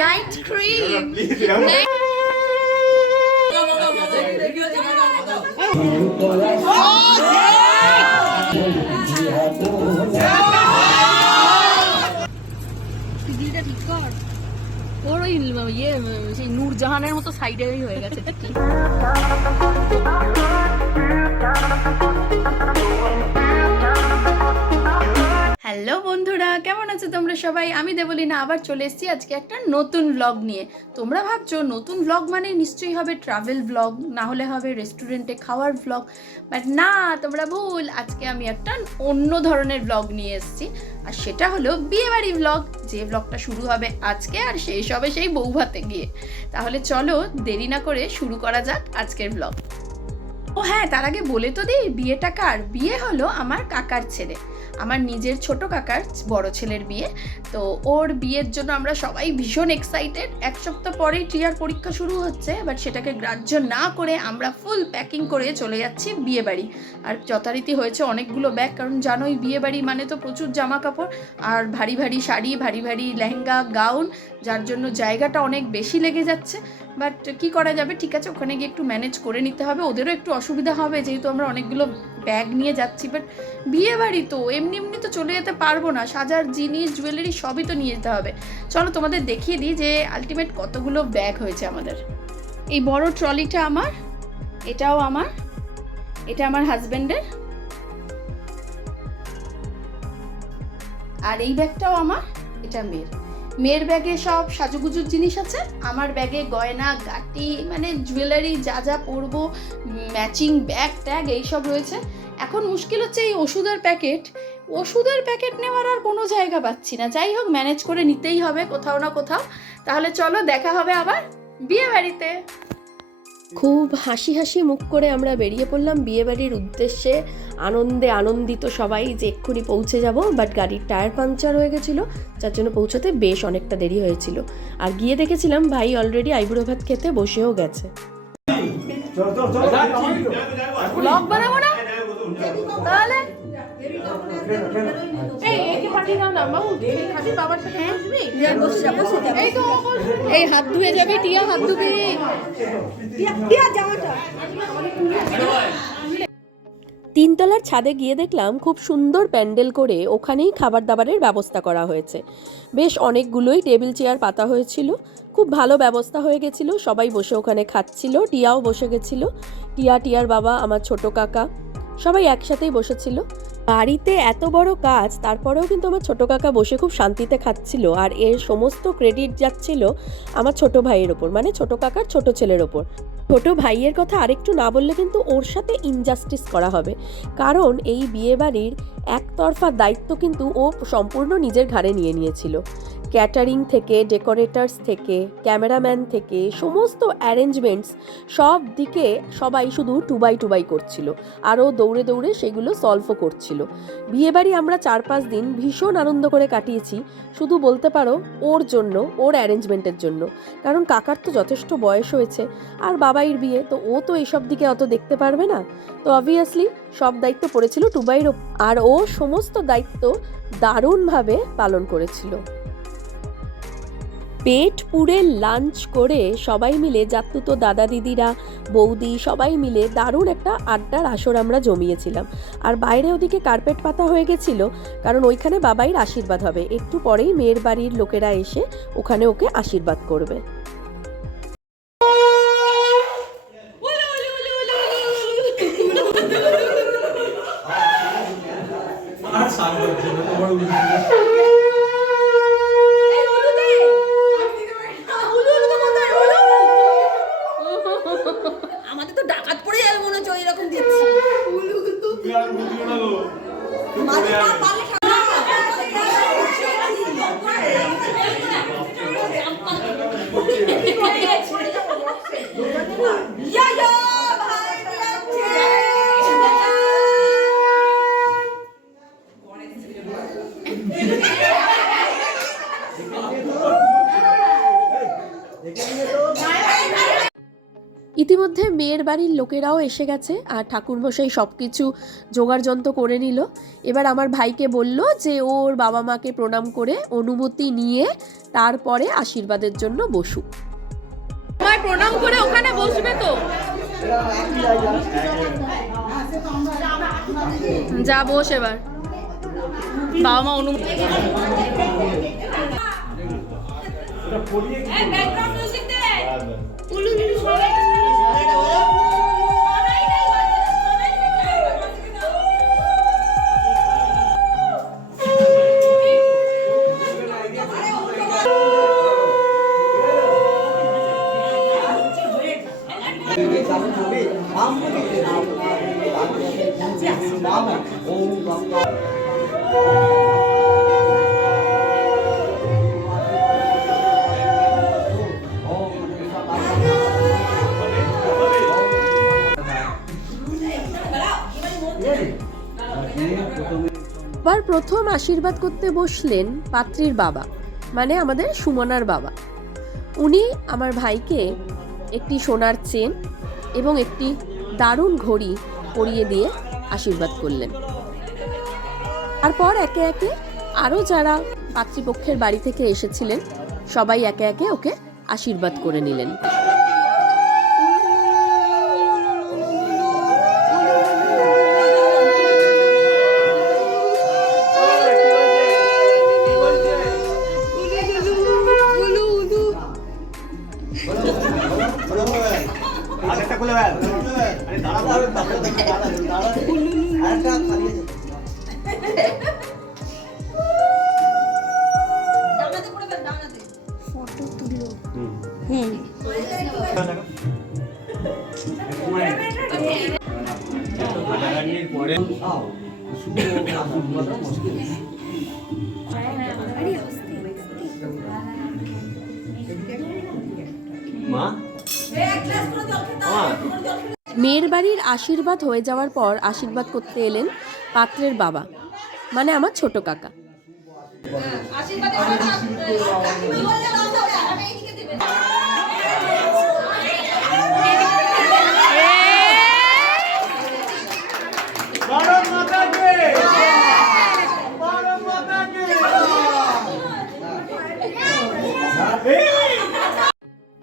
Night cream ঠিক কর ওর ওই ইয়ে সেই নূরজাহানের মতো সাইডে হয়ে গেছে। হ্যালো বন্ধুরা, কেমন আছো তোমরা সবাই? আমি দেবলীনা আবার চলে এসেছি আজকে একটা নতুন ব্লগ নিয়ে। তোমরা ভাবছো নতুন ব্লগ মানে নিশ্চয়ই হবে ট্রাভেল ব্লগ, না হলে হবে রেস্টুরেন্টে খাওয়ার ব্লগ, বাট না, তোমরা ভুল। আজকে আমি একটা অন্য ধরনের ব্লগ নিয়ে এসেছি, আর সেটা হলো বিয়েবাড়ি ব্লগ, যে ব্লগটা শুরু হবে আজকে আর শেষ হবে সেই বৌভাতে গিয়ে। তাহলে চলো দেরি না করে শুরু করা যাক আজকের ব্লগ। ও হ্যাঁ, তার আগে বলে তো দিই, বিয়েটা কার? বিয়ে হলো আমার কাকার ছেলে, আমার নিজের ছোট কাকার বড় ছেলের বিয়ে। তো ওর বিয়ের জন্য আমরা সবাই ভীষণ এক্সাইটেড। এক সপ্তাহ পরেই টিয়ার পরীক্ষা শুরু হচ্ছে, বাট সেটাকে গ্রাহ্য না করে আমরা ফুল প্যাকিং করে চলে যাচ্ছি বিয়ে বাড়ি। আর যথারীতি হয়েছে অনেকগুলো ব্যাগ, কারণ জানোই বিয়ে বাড়ি মানে তো প্রচুর জামা কাপড় আর ভারী ভারী শাড়ি, ভারী ভারী লেহেঙ্গা, গাউন, যার জন্য জায়গাটা অনেক বেশি লেগে যাচ্ছে। বাট কি করা যাবে, ঠিক আছে, ওখানে গিয়ে একটু ম্যানেজ করে নিতে হবে। ওদেরও একটু অসুবিধা হবে যেহেতু আমরা অনেকগুলো ব্যাগ নিয়ে যাচ্ছি, বাট বিয়ে বাড়ি তো এমনি এমনি তো চলে যেতে পারবো না, সাজার জিনিস জুয়েলারি সবই তো নিয়ে যেতে হবে। চলো তোমাদের দেখিয়ে দিই যে আলটিমেট কতগুলো ব্যাগ হয়েছে আমাদের। এই বড় ট্রলিটা আমার, এটাও আমার, এটা আমার হাজব্যান্ডের, আর এই ব্যাগটাও আমার, এটা মেয়ের ব্যাগে সব সাজুগুজুর জিনিস আছে, আমার ব্যাগে গয়না গাটি মানে জুয়েলারি যা যা পরবো, ম্যাচিং ব্যাগ ট্যাগ এইসব রয়েছে। এখন মুশকিল হচ্ছে এই ওষুধের প্যাকেট নেওয়ার আর কোনো জায়গা পাচ্ছি না। যাই হোক, ম্যানেজ করে নিতেই হবে কোথাও না কোথাও। তাহলে চলো দেখা হবে আবার বিয়ে বাড়িতে। খুব হাসি হাসি মুখ করে আমরা বেরিয়ে পড়লাম বিয়েবাড়ির উদ্দেশ্যে, আনন্দে আনন্দিত সবাই যে এক্ষুনি পৌঁছে যাব। বাট গাড়ির টায়ার পাংচার হয়ে গেছিলো, যার জন্য পৌঁছাতে বেশ অনেকটা দেরি হয়েছিল। আর গিয়ে দেখেছিলাম ভাই অলরেডি আইবুড়ো ভাত খেতে বসেও গেছে। ব্লগ বানাবো না তাহলে এই হাত ধুয়ে যাবি, টিয়া হাত ধুবি। তিনতলার ছাদে গিয়ে দেখলাম খুব সুন্দর প্যান্ডেল করে ওখানেই খাবার দাবারের ব্যবস্থা করা হয়েছে। বেশ অনেকগুলোই টেবিল চেয়ার পাতা হয়েছিল, খুব ভালো ব্যবস্থা হয়ে গেছিলো। সবাই বসে ওখানে খাচ্ছিল, টিয়াও বসে গেছিলো, টিয়ার বাবা, আমার ছোট কাকা, সবাই একসাথেই বসেছিল। বাড়িতে এত বড় কাজ, তারপরেও কিন্তু আমার ছোট কাকা বসে খুব শান্তিতে খাচ্ছিল। আর এর সমস্ত ক্রেডিট যাচ্ছিল আমার ছোট ভাইয়ের ওপর, মানে ছোট কাকার ছোট ছেলের ওপর। ছোট ভাইয়ের কথা আরেকটু না বললে কিন্তু ওর সাথে ইনজাস্টিস করা হবে, কারণ এই বিয়েবাড়ির একতরফা দায়িত্ব কিন্তু ও সম্পূর্ণ নিজের ঘাড়ে নিয়ে নিয়েছিল। ক্যাটারিং থেকে, ডেকোরেটার্স থেকে, ক্যামেরাম্যান থেকে, সমস্ত অ্যারেঞ্জমেন্টস সব দিকে সবাই শুধু টুবাই করছিল, আরও দৌড়ে দৌড়ে সেগুলো সলভও করছিল। বিয়েবাড়ি আমরা 4-5 দিন ভীষণ আনন্দ করে কাটিয়েছি, শুধু বলতে পারো ওর জন্য, ওর অ্যারেঞ্জমেন্টের জন্য। কারণ কাকার তো যথেষ্ট বয়স হয়েছে, আর বাবাইয়ের বিয়ে, তো ও তো এইসব দিকে অত দেখতে পারবে না। তো অবভিয়াসলি সব দায়িত্ব পড়েছিল টুবাইয়ের, আর ও সমস্ত দায়িত্ব দারুণভাবে পালন করেছিল। পেট পুড়ে লাঞ্চ করে সবাই মিলে, জাতুতো দাদা দিদিরা, বৌদি, সবাই মিলে দারুণ একটা আড্ডার আসর আমরা জমিয়েছিলাম। আর বাইরে ওদিকে কার্পেট পাতা হয়ে গেছিল, কারণ ওইখানে বাবাইয়ের আশীর্বাদ হবে। একটু পরেই মেয়ের বাড়ির লোকেরা এসে ওখানে ওকে আশীর্বাদ করবে। আমাদের তো ডাকাত পড়ে যাবে মনে হচ্ছে, ওই রকম দিচ্ছি। ইতিমধ্যে মেয়ের বাড়ির লোকেরাও এসে গেছে আর ঠাকুরমশাই সব কিছু জোগাড়যন্ত্র করে নিল। এবার আমার ভাইকে বলল যে ওর বাবা মাকে প্রণাম করে অনুমতি নিয়ে তারপরে আশীর্বাদের জন্য বসুক। তোমায় প্রণাম করে ওখানে বসবে তো? যা বস এবার, বাবা মা অনুমতি। এবার প্রথম আশীর্বাদ করতে বসলেন পাত্রীর বাবা, মানে আমাদের সুমনার বাবা। উনি আমার ভাইকে একটি সোনার চেন এবং একটি দারুণ ঘড়ি পরিয়ে দিয়ে আশীর্বাদ করলেন। তারপর একে একে আরও যারা পাত্রীপক্ষের বাড়ি থেকে এসেছিলেন সবাই একে একে ওকে আশীর্বাদ করে নিলেন। মেয়ের বাড়ির আশীর্বাদ হয়ে যাওয়ার পর আশীর্বাদ করতে এলেন পাত্রের বাবা, মানে আমার ছোট কাকা।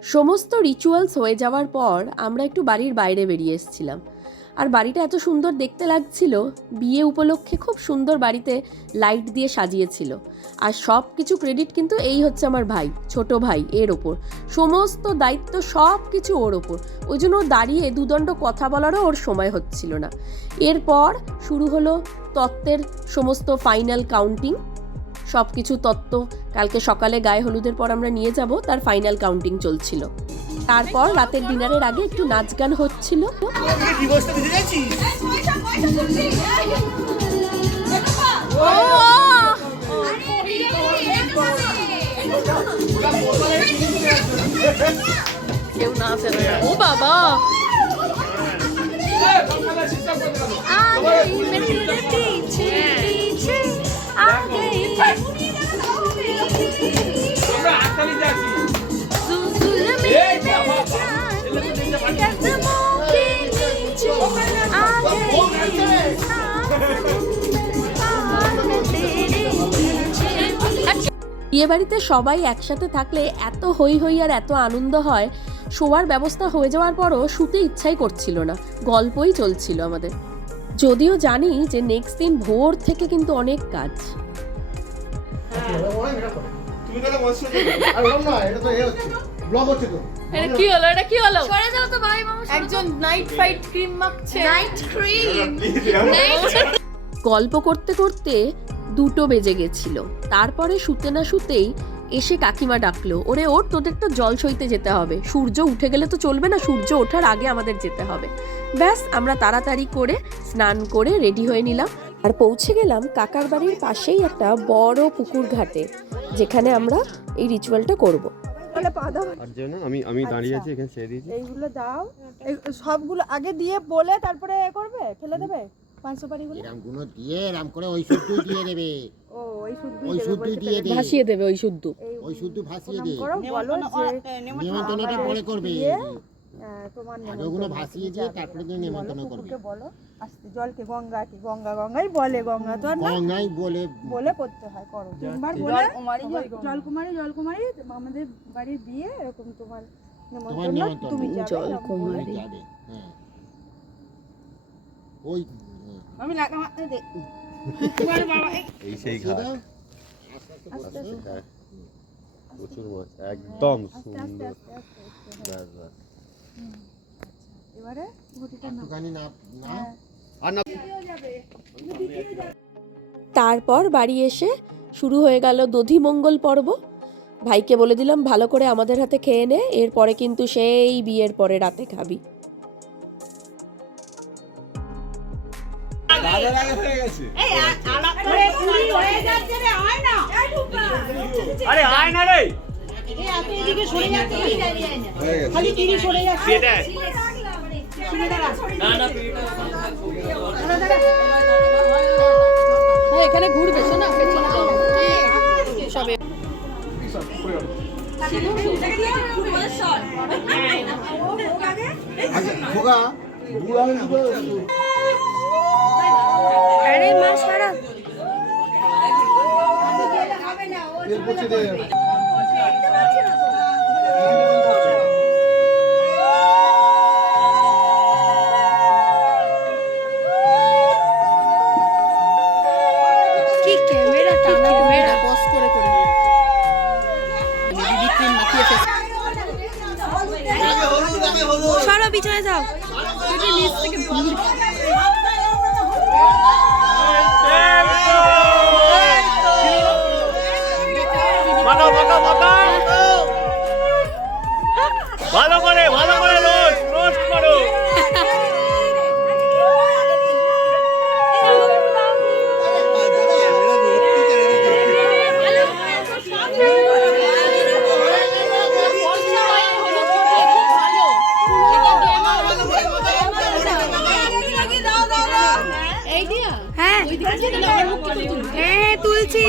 সমস্ত রিচুয়ালস হয়ে যাওয়ার পর আমরা একটু বাড়ির বাইরে বেরিয়ে এসেছিলাম। আর বাড়িটা এত সুন্দর দেখতে লাগছিল, বিয়ে উপলক্ষে খুব সুন্দর বাড়িতে লাইট দিয়ে সাজিয়েছিল। আর সব কিছু ক্রেডিট কিন্তু এই হচ্ছে আমার ভাই, ছোট ভাই, এর ওপর সমস্ত দায়িত্ব, সব কিছু ওর ওপর। ওই জন্য দাঁড়িয়ে দুদণ্ড কথা বলারও ওর সময় হচ্ছিল না। এরপর শুরু হলো তত্ত্বের সমস্ত ফাইনাল কাউন্টিং। সব কিছু তত্ত্ব কালকে সকালে গায়ে হলুদের পর আমরা নিয়ে যাব, তার ফাইনাল কাউন্টিং চলছিল। তারপর রাতের ডিনারের আগে একটু নাচ গান হচ্ছিল। কেউ নাচে না। ও বাবা, বিয়ে বাড়িতে সবাই একসাথে থাকলে এত হই হই আর এত আনন্দ হয়। শোয়ার ব্যবস্থা হয়ে যাওয়ার পরও শুতে ইচ্ছাই করছিল না, গল্পই চলছিল আমাদের। যদিও জানি যে নেক্সট দিন ভোর থেকে কিন্তু অনেক কাজ। গল্প করতে করতে 2টো বেজে গেছিল। তারপরে শুতে না শুতেই এসে কাকিমা ডাকলো, ওরে ওর, তোদের তো জল সইতে যেতে হবে, সূর্য উঠে গেলে তো চলবে না, সূর্য ওঠার আগে আমাদের যেতে হবে। ব্যাস, আমরা তাড়াতাড়ি করে স্নান করে রেডি হয়ে নিলাম আর পৌঁছে গেলাম কাকার বাড়ির পাশেই একটা বড় পুকুর ঘাটে, যেখানে আমরা এই রিচুয়ালটা করব। আমি দাঁড়িয়ে আছি এখানে, ছেড়ে দিয়েছি। এইগুলো দাও, সবগুলো আগে দিয়ে বলে তারপরে করবে, ফেলে দেবে 500 পারিগুলো এরকমগুলো দিয়ে এরকম করে ওই শুদ্ধ দিয়ে দেবে। ও ওই ওই শুদ্ধ দিয়ে দেবে, ভাসিয়ে দেবে, ওই শুদ্ধ ওই শুদ্ধ ভাসিয়ে দেবে। করো, বলো যে নিমন্ত্রণটা পরে করবে। তোমার ওগুলো নেমন্তন্ন ভাসিয়ে তুমি দিয়ে যাবে। তারপরে দিয়ে বলো, নেমন্তন্ন করবে। কুকুরকে বলো আসতে, জলকে গঙ্গা কি গঙ্গা গঙ্গাই বলে, গঙ্গা তো আর না, গঙ্গাই বলে বলে করতে হয়, করো তিনবার বলে জলকুমারী জলকুমারী আমাদের বাড়ির বিয়ে এরকম তোমার নেমন্তন্ন, নেমন্তন্ন। তুমি যাবে জলকুমারী। বলে যাবে। হ্যাঁ ওই আমি লাগা হাতে দে এই সেই ঘাট দাও। হ্যাঁ, প্রচুর মাছ একদম আস্তে আস্তে সুন্দর আস্তে আস্তে আস্তে, হ্যাঁ। ব্যাস ব্যাস এবারে ঘটিটা নাও। একটুখানি না না আর না তারপর বাড়ি এসে শুরু হয়ে গেল দধিমঙ্গল পর্ব। ভাইকে বলে দিলাম ভালো করে আমাদের হাতে খেয়ে নে, এরপরে কিন্তু সেই বিয়ের পরে রাতে খাবি। আরে আয় না রে এখানে ঘুরবে শোনা পেছনে যাও। সবে খোকা বুড়া আরে মা সারা কি ক্যামেরা টানা ক্যামেরা বস করে করে দিদি ক্রিম মাখিয়ে ফেলছে। সরো পিছনে যাও নিচ থেকে মাথা মাথা মাথা ভালো করে রোস্ট করো হ্যাঁ হ্যাঁ তুলছি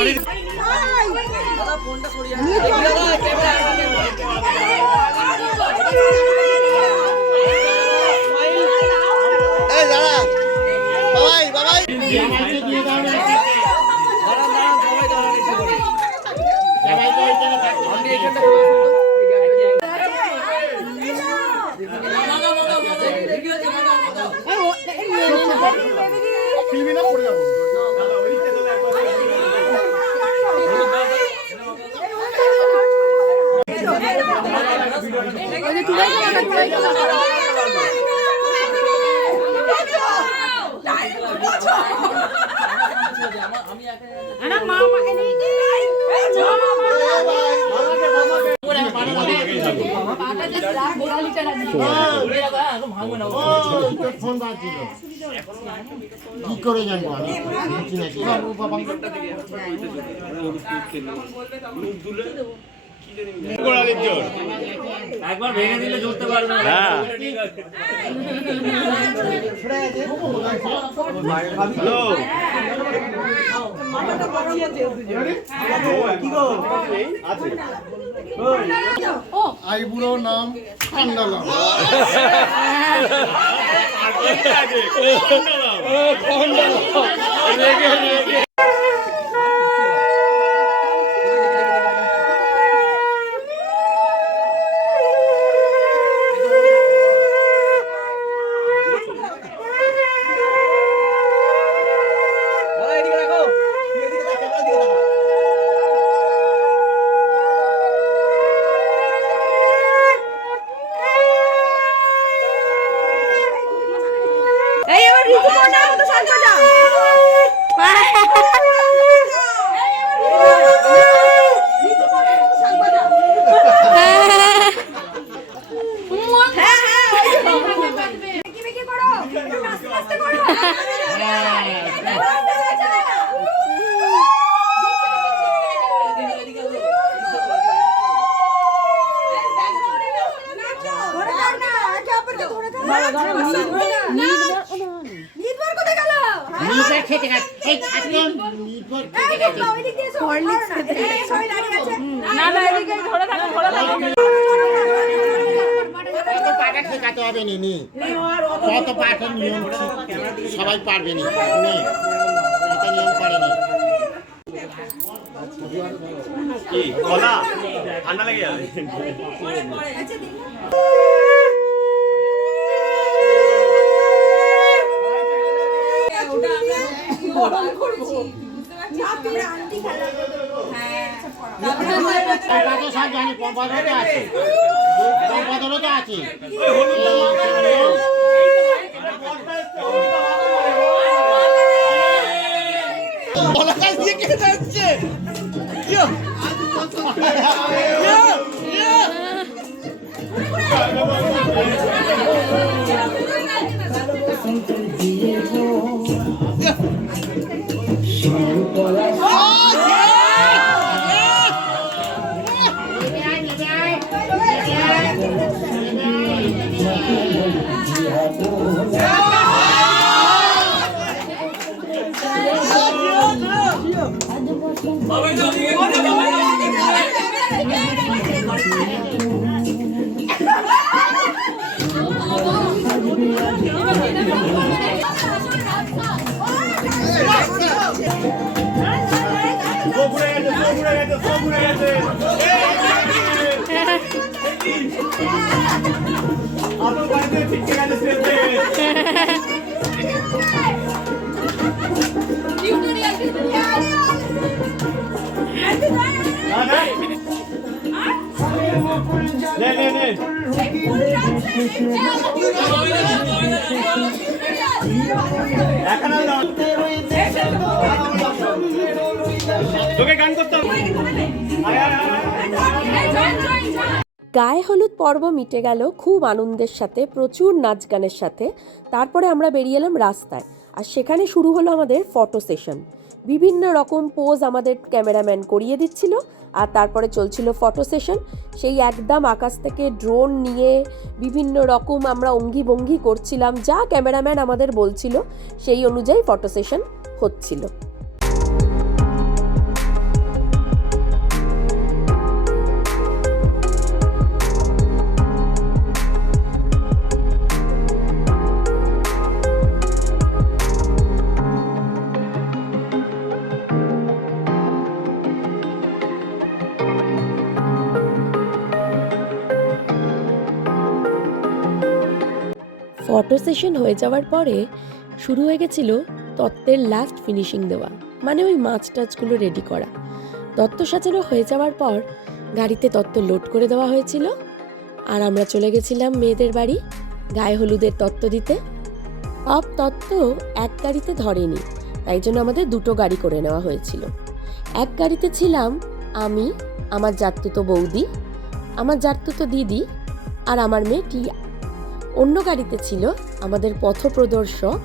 ফোন বাজছিল কি করে জানবো আমি শুনছি নাকি একবার ভেঙে দিলে জুড়তে পারবে না হ্যালো আইবুড়ো নাম ঠান্ডা লাম এই এবার ঋতু পড়ার মতো সাজা হবে নি কত পাঠের নিয়ম সবাই পারবে নি কত নিয়ম করেনি কি কলা ঠান্ডা লেগে যাবে সব জানি পম্পাদরও আছে পম্পাদরও তো আছে তোকে গান করতে হবে গায়ে হলুদ পর্ব মিটে গেল খুব আনন্দের সাথে, প্রচুর নাচ গানের সাথে। তারপরে আমরা বেরিয়ে এলাম রাস্তায়, আর সেখানে শুরু হলো আমাদের ফটো সেশন। বিভিন্ন রকম পোজ আমাদের ক্যামেরাম্যান করিয়ে দিচ্ছিল, আর তারপরে চলছিল ফটো সেশন। সেই একদম আকাশ থেকে ড্রোন নিয়ে বিভিন্ন রকম আমরা অঙ্গি ভঙ্গি করছিলাম, যা ক্যামেরাম্যান আমাদের বলছিল সেই অনুযায়ী ফটো সেশন হচ্ছিল। ফটো সেশন হয়ে যাওয়ার পরে শুরু হয়ে গেছিলো তত্ত্বের লাস্ট ফিনিশিং দেওয়া, মানে ওই মাছ টাছগুলো রেডি করা। তত্ত্ব সাজানো হয়ে যাওয়ার পর গাড়িতে তত্ত্ব লোড করে দেওয়া হয়েছিল, আর আমরা চলে গেছিলাম মেয়েদের বাড়ি গায়ে হলুদের তত্ত্ব দিতে। সব তত্ত্ব এক গাড়িতে ধরেনি, তাই জন্য আমাদের দুটো গাড়ি করে নেওয়া হয়েছিল। এক গাড়িতে ছিলাম আমি, আমার জাতুতো বৌদি, আমার জাতুতো দিদি আর আমার মেয়ে টিয়া। অন্য গাড়িতে ছিল আমাদের পথপ্রদর্শক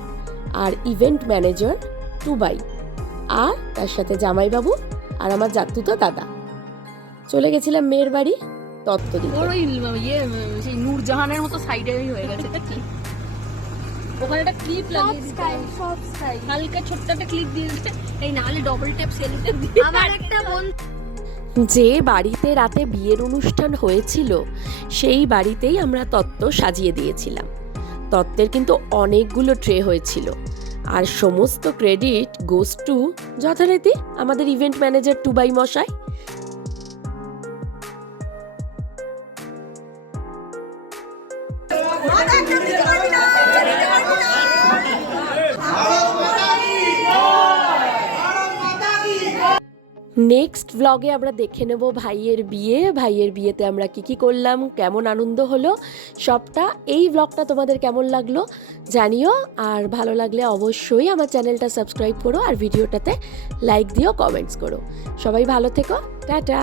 আর ইভেন্ট ম্যানেজার টুবাই, আর তার সাথে জামাইবাবু আর আমার জাতুতো দাদা। চলে গেছিলাম মেয়ের বাড়ি তত্ত্ব দিতে। ওই সেই নূরজাহানের মতো সাইডে হয়ে গেছে কি ওখানে একটা ক্লিপ লাগিয়ে হালকা ছোট্ট একটা ক্লিপ দিয়ে দিতে, এই নাহলে ডবল ট্যাপ সেলুতে আমার একটা যে বাড়িতে রাতে বিয়ের অনুষ্ঠান হয়েছিল সেই বাড়িতেই আমরা তত্ত্ব সাজিয়ে দিয়েছিলাম। তত্ত্বের কিন্তু অনেকগুলো ট্রে হয়েছিল, আর সমস্ত ক্রেডিট গোস টু যথারীতি আমাদের ইভেন্ট ম্যানেজার টুবাই মশাই। নেক্সট ব্লগে আমরা দেখে নেব ভাইয়ের বিয়ে, ভাইয়ের বিয়েতে আমরা কি করলাম, কেমন আনন্দ হলো সবটা। এই ব্লগটা তোমাদের কেমন লাগলো জানিও, আর ভালো লাগলে অবশ্যই আমার চ্যানেলটা সাবস্ক্রাইব করো, আর ভিডিওটাতে লাইক দিও, কমেন্টস করো। সবাই ভালো থেকো, টাটা।